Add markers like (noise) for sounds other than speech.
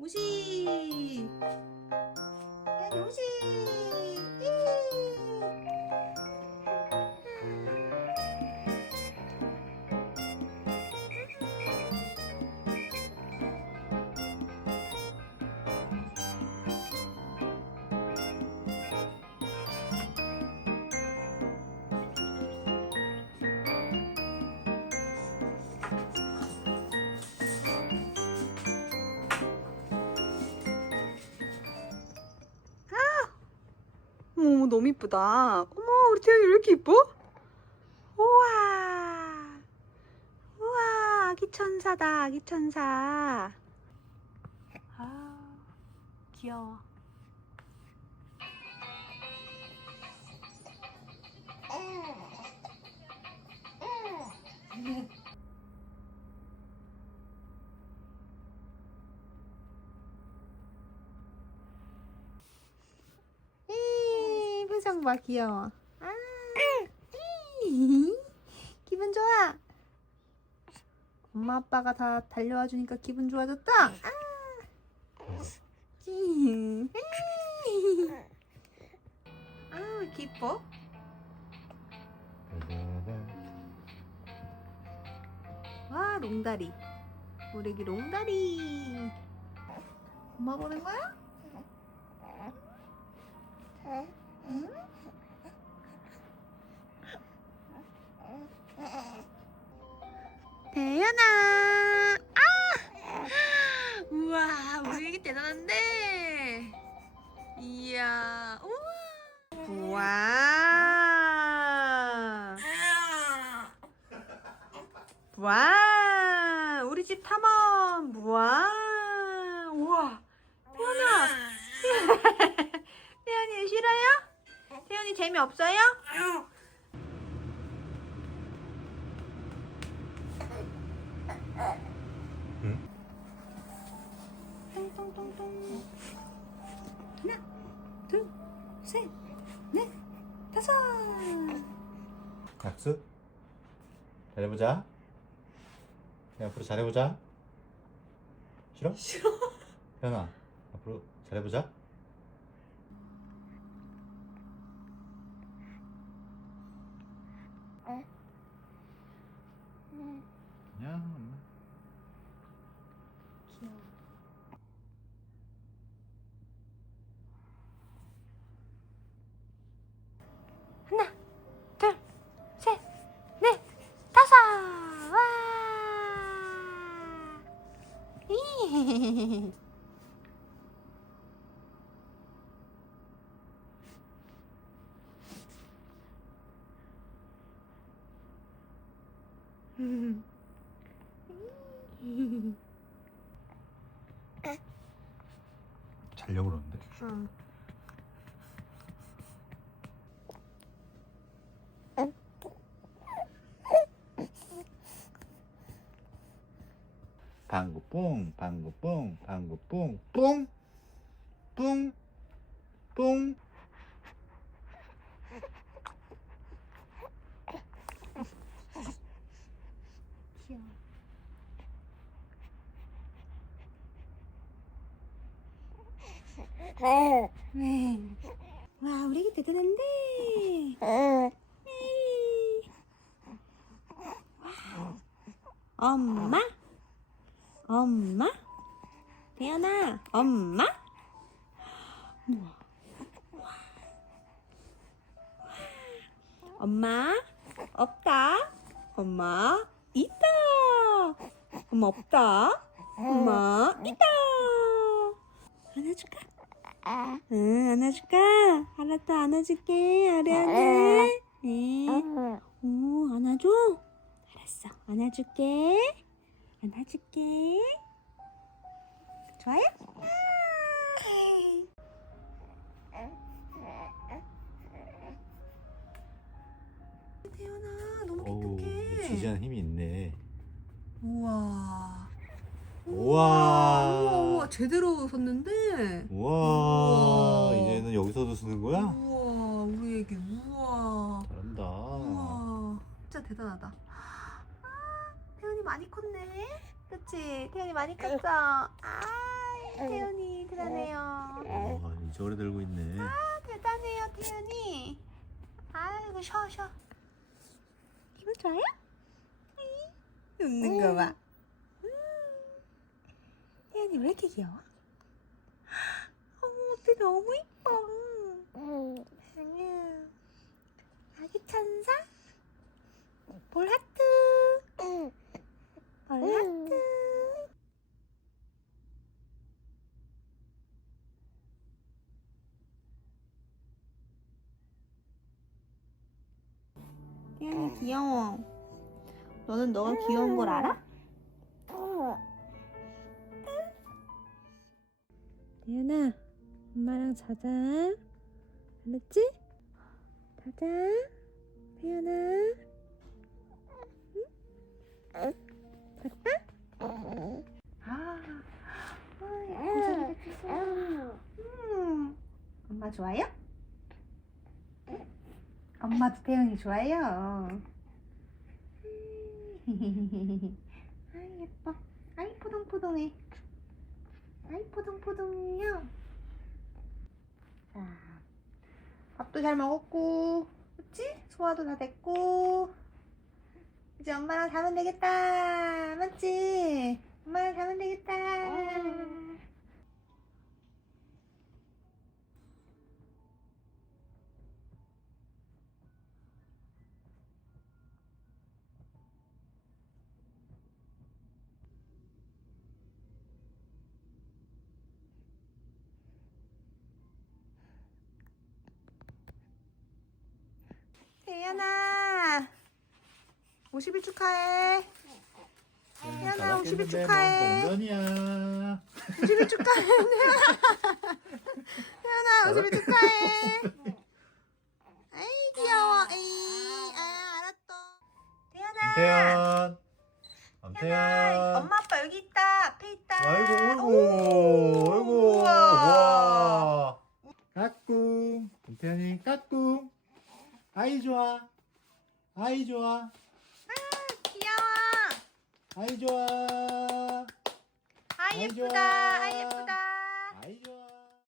우시. 태연이 우시. 어머 너무 이쁘다. 어머 우리 태연이 왜 이렇게 이뻐? 우와. 우와 아기 천사다 아기 천사. 아 귀여워. 이 표정 봐 귀여워. 아, 이, 기분 좋아. 엄마 아빠가 다 달려와 주니까 기분 좋아졌다. 아, 이, 아, 이뻐? 와 롱다리. 우리 애기 롱다리. 엄마 보는 거야? 응? 대연아. 아! 우와 우리 애기 대단한데. 이야 우와. 우와. 와 우리 집 탐험. 우와. 우와. 태연아. (laughs) 태연이 싫어요? 태연이 재미없어요? 똥똥똥똥 하나 둘셋넷 다섯 약속? 잘해보자. 야, 앞으로 잘해보자. 싫어? 싫어 현아, 앞으로 잘해보자. 야, 엄마. 귀 자려고 그러는데. 응. 방구 뿡, 방구 뿡, 방구 뿡, 뿡, 뿡, 뿡. 귀여워. 네. 와, 우리 애기 대단한데. 엄마? 엄마? 태연아, 엄마? 엄마? 없다. 엄마? 있다. 엄마 없다. 엄마 있다. 안아줄까? 응, 안아줄까? 알았다, 안아줄게. 아래아래. 네. 오, 안아줘? 알았어, 안아줄게. 안아줄게. 좋아요? 태연아, 너무 어우, 똑똑해. 지지하는 힘이 있네. 우와. 우와. 제대로 섰는데. 우와, 우와. 이제는 여기서도 쓰는 거야? 우와, 우리 애기, 우와. 잘한다. 우와, 진짜 대단하다. 아, 태연이 많이 컸네. 그치? 태연이 많이 컸어. 아, 태연이 대단해요. 와, 저래 들고 있네. 아, 대단해요, 태연이. 아이고, 쉬어, 쉬어. 기분 좋아요? 응. 웃는 거 봐. 음. 태연이 왜 이렇게 귀여워? 어머, 어때 너무 이뻐. 아유, 아기 천사? 볼 하트. 볼 하트. 태연이 귀여워. 너는 너가 귀여운 걸 알아? 태연아, 엄마랑 자자. 알았지? 자자. 태연아. 응? 잤다? 아, 아, 음, 엄마 좋아요? 엄마도 태연이 좋아요. (laughs) 아이 예뻐. 아이 포동포동해. 아이 포동포동해요. 자, 밥도 잘 먹었고, 그치? 소화도 다 됐고, 이제 엄마랑 자면 되겠다. 맞지? 엄마랑 자면 되겠다. 태연아. 50일 축하해. 태연아 50일 축하해. 동전이야. 50일 축하해. 태연아 50일 축하해. 아이 귀여워. 에이 아 알았어. 태연아. 태연. 태연. 엄마 아빠 여기 있다. 앞에 있다. 아이고, 아이고, 오, 아이고, 우와. 와. 까꿍, 김태현이 까꿍. 아이 좋아, 아이 좋아, 귀여워. 아이 좋아. 아이 아이 예쁘다. 좋아. 아이 예쁘다